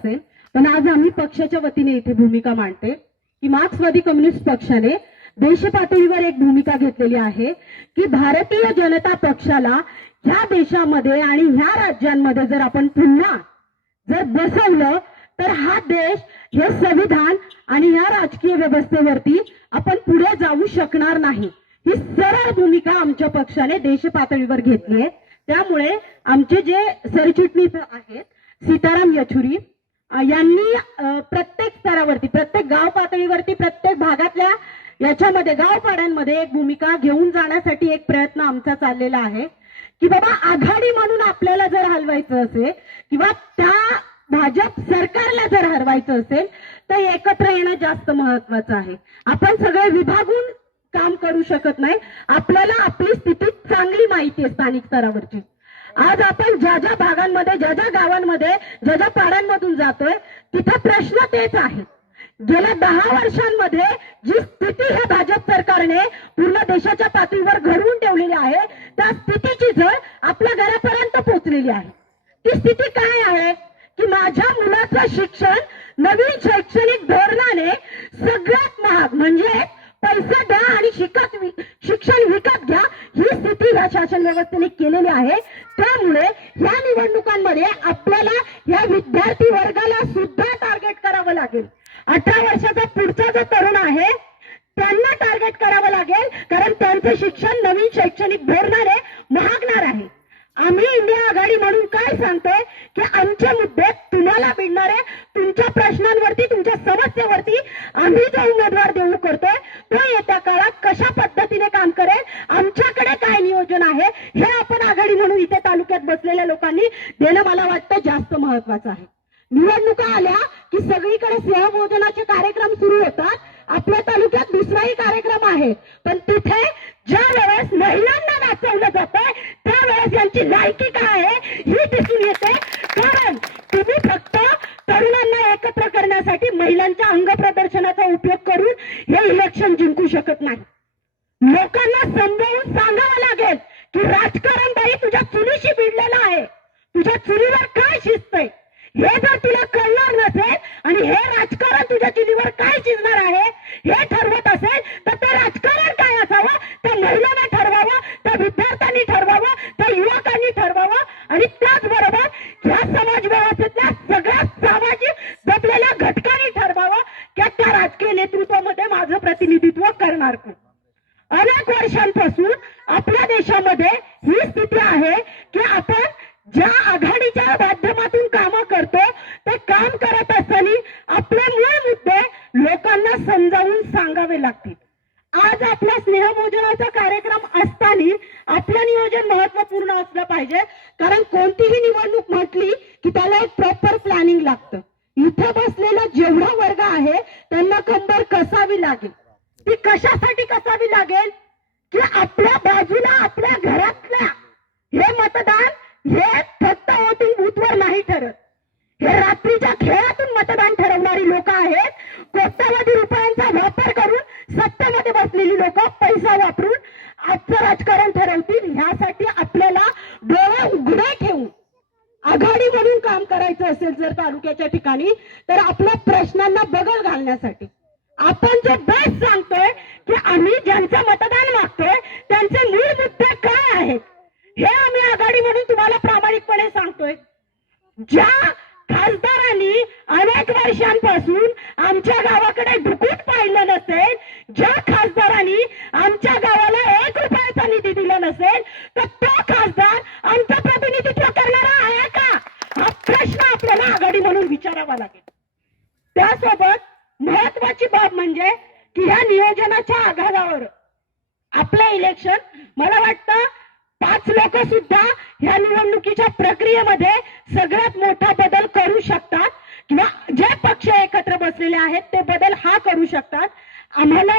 असेल. पण आज आम्ही पक्षाच्या वतीने इथे भूमिका मांडते. की मार्क्सवादी कम्युनिस्ट पक्षाने देश पातळीवर एक भूमिका घेतलेली आहे की भारतीय जनता पक्षाला ह्या देशामध्ये आणि ह्या राज्यांमध्ये जर आपण पुन्हा जर बसवलं तर हा देश हे संविधान आणि ह्या राजकीय व्यवस्थेवरती आपण पुढे जाऊ शकणार नाही. ही सरळ भूमिका आमच्या पक्षाने देश पातळीवर घेतली आहे. त्यामुळे आमचे जे सरचिटणीस आहेत सीताराम येचुरी यांनी प्रत्येक स्तरावरती प्रत्येक गाव पातळीवरती प्रत्येक भागातल्या याच्यामध्ये गावपाड्यांमध्ये एक भूमिका घेऊन जाण्यासाठी एक प्रयत्न आमचा चाललेला आहे. की बाबा आघाडी म्हणून आपल्याला जर हलवायचं असेल किंवा त्या भाजप सरकारला जर हरवायचं असेल तर एकत्र येणं जास्त महत्वाचं आहे. आपण सगळे विभागून काम करू शकत नाही. आपल्याला आपली स्थिती चांगली माहिती आहे स्थानिक स्तरावरची. आज आपण ज्या ज्या भागांमध्ये ज्या ज्या गावांमध्ये ज्या ज्या पाड्यांमधून जातोय तिथे प्रश्न तेच आहे. गेल्या दहा वर्षांमध्ये जी स्थिती हे भाजप सरकारने पूर्ण देशाच्या पातळीवर घडवून ठेवलेली आहे त्या स्थितीची झळ आपल्या घरापर्यंत पोहोचलेली आहे. ती स्थिती काय आहे? की माझ्या मुलाचं शिक्षण नवीन शैक्षणिक धोरणाने सगळ्यात महाग म्हणजे पैसे द्या आणि शिकत शिक्षण विकत घ्या. ही स्थिती या शासन व्यवस्थेने केलेली आहे. त्यामुळे या निवडणुकांमध्ये आपल्याला या विद्यार्थी वर्गाला सुद्धा टार्गेट करावं लागेल. अठरा वर्षाचा पुढचा जो तरुण आहे त्यांना टार्गेट करावं लागेल. कारण त्यांचं शिक्षण नवीन शैक्षणिक धोरणाने महागणार आहे. आम्ही इंडिया आघाडी म्हणून काय सांगतोय? की आमचे मुद्दे तुम्हाला भिडणारे तुमच्या प्रश्नांवरती तुमच्या समस्येवरती आम्ही जो उमेदवार देऊ करतोय तो येत्या काळात कशा पद्धतीने काम करेल? आमच्याकडे काय नियोजन आहे? हे आपण आघाडी म्हणून इथे तालुक्यात बसलेल्या लोकांनी देणं मला वाटतं जास्त महत्वाचं आहे. निवडणुका आल्या की सगळीकडे सिंहभोजनाचे कार्यक्रम सुरू होतात. हे इलेक्शन जिंकू शकत नाही. लोकांना समजावून सांगावं लागेल की राजकारण बाई तुझ्या चुलीशी भिडलेलं आहे. तुझ्या चुलीवर काय शिजतंय? हे जर तुला कळणार नसेल आणि हे राजकारण तुझ्या चुलीवर काय शिजणार आहे हे ठरवत असेल तर ते राजकारण काय असावं त्या महिलांना ठरवावं त्या विद्यार्थ्यांनी ठरवावं त्या युवकांनी ठरवावं आणि त्याचबरोबर ह्या समाज व्यवस्थेतल्या सगळ्या सामाजिक जपलेल्या घटकांनी ठरवावं की त्या राजकीय नेतृत्वामध्ये माझं प्रतिनिधित्व करणार अनेक वर्षांपासून आपल्या देशामध्ये ही स्थिती आहे की आपण ज्या आघाडीच्या माध्यमातून काम करतो ते काम करत असताना आपले मूळ मुद्दे लोकांना समजावून सांगावे लागतील. आज आपला स्नेहभोजनाचा कार्यक्रम असताना आपलं नियोजन महत्त्वपूर्ण असलं पाहिजे कारण कोणतीही निवडणूक म्हटली की त्याला एक प्रॉपर प्लॅनिंग लागतं इथे बसलेला जेवढा वर्ग आहे त्यांना कंबर कसावी लागेल ती कशासाठी कसावी लागेल की आपल्या बाजूला आपल्या घरातल्या हे मतदान हे फक्त वोटिंग बूथवर नाही ठरत. हे रात्रीच्या खेळातून मतदान ठरवणारी लोक आहेत. कोट्यावधी रुपयांचा वापर करून सत्तेमध्ये बसलेली लोक पैसा वापरून आजचं राजकारण ठरवतील ह्यासाठी आपल्याला डोळे उघडे ठेवून आघाडी म्हणून काम करायचं असेल जर तालुक्याच्या ठिकाणी तर आपल्या प्रश्नांना बगल घालण्यासाठी. आपण जे बेस्ट सांगतोय की आम्ही ज्यांचं मतदान मागतोय त्यांचे मूळ मुद्दे काय आहेत हे आम्ही आघाडी म्हणून तुम्हाला प्रामाणिकपणे सांगतोय ज्या खासदारांनी अनेक वर्षांपासून आमच्या गावाकडे ढुकून पाहिलं नसेल ज्या खासदारांनी आमच्या गावाला एक रुपयाचा निधी दिला नसेल तर तो खासदार आमचं प्रतिनिधित्व करणारा आहे का हा प्रश्न आपल्याला आघाडी करावा लागेल. त्यासोबत महत्वाची बाब म्हणजे की ह्या नियोजनाच्या आधारावर आपलं इलेक्शन मला वाटतं पाच लोक सुद्धा ह्या निवडणुकीच्या प्रक्रियेमध्ये सगळ्यात मोठा बदल करू शकतात किंवा जे पक्ष एकत्र बसलेले आहेत ते बदल हा करू शकतात. आम्हाला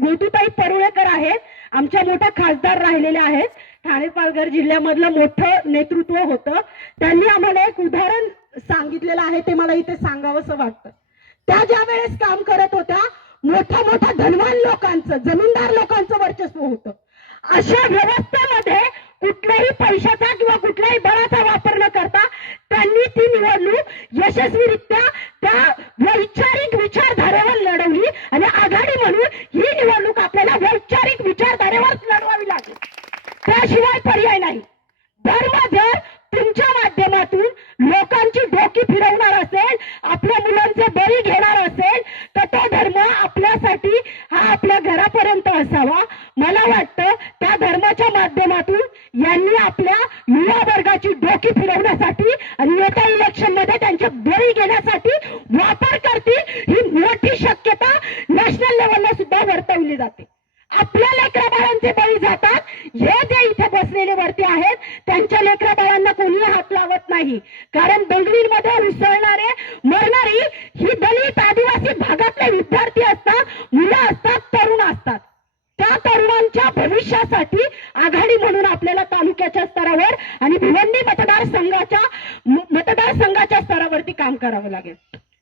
गोतुताई परुळेकर आहेत आमच्या मोठ्या खासदार राहिलेल्या आहेत. ठाणे पालघर जिल्ह्यामधलं मोठं नेतृत्व होतं. त्यांनी आम्हाला एक उदाहरण सांगितलेलं आहे ते मला इथे सांगावंसं वाटतं. त्या ज्या वेळेस काम करत होत्या मोठ्या मोठ्या धनवान लोकांचं जमीनदार लोकांचं वर्चस्व होतं. अशा व्यवस्थेमध्ये कुठल्याही पैशाचा किंवा कुठल्याही बळाचा वापर न करता त्यांनी त्यांनी ती निवडणूक यशस्वीरित्या त्या वैचारिक विचारधारेवर लढवली आणि आघाडी म्हणून ही निवडणूक आपल्याला वैचारिक विचारधारेवर लढवावी लागेल त्याशिवाय पर्याय नाही धर्म जर तुमच्या माध्यमातून लोकांची डोकी फिरवणार असेल आपल्या मुलांचे बळी घेणार असेल तर तो धर्म आपल्यासाठी हा आपल्या घरापर्यंत असावा मला वाटतं त्या धर्माच्या माध्यमातून यांनी आपल्या युवा वर्गाची मिळवण्यासाठी आणि येत्या इलेक्शनमध्ये त्यांचे बळी घेण्यासाठी वापर करतील ही मोठी शक्यता नॅशनल लेवलला सुद्धा वर्तवली जाते. आपल्या लेकरा बाळांचे बळी जातात. हे जे इथे बसलेले वरती आहेत त्यांच्या लेकरा बाळांना कोणी हात लावत नाही कारण बेंगळूरमध्ये उसळणारे मरणारी ही दलित आदिवासी भागातले विद्यार्थी असतात मुलं असतात तरुण असतात या तरुणांच्या भविष्यासाठी आघाडी म्हणून आपल्याला तालुक्याच्या स्तरावर आणि भिवंडी मतदारसंघाच्या मतदारसंघाच्या स्तरावरती काम करावं लागेल.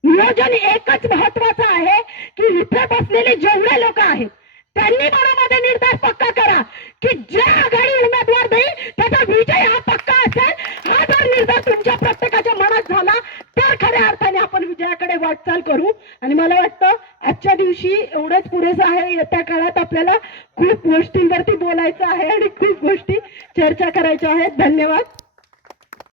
नियोजन एकच महत्वाचं आहे की इथे बसलेले जेवढे लोक आहेत त्यांनी मनामध्ये निर्धार पक्का करा की जे आघाडी उमेदवार देईल त्याचा विजय हा पक्का असेल. हा जर निर्धार तुमच्या प्रत्येकाच्या मनात झाला तर खऱ्या अर्थाने आपण विजयाकडे वाटचाल करू. आणि मला वाटतं आजच्या दिवशी एवढंच पुरेसं आहे येत्या काळात आपल्याला खूप गोष्टींवरती बोलायचं आहे आणि खूप गोष्टी चर्चा करायच्या आहेत. धन्यवाद.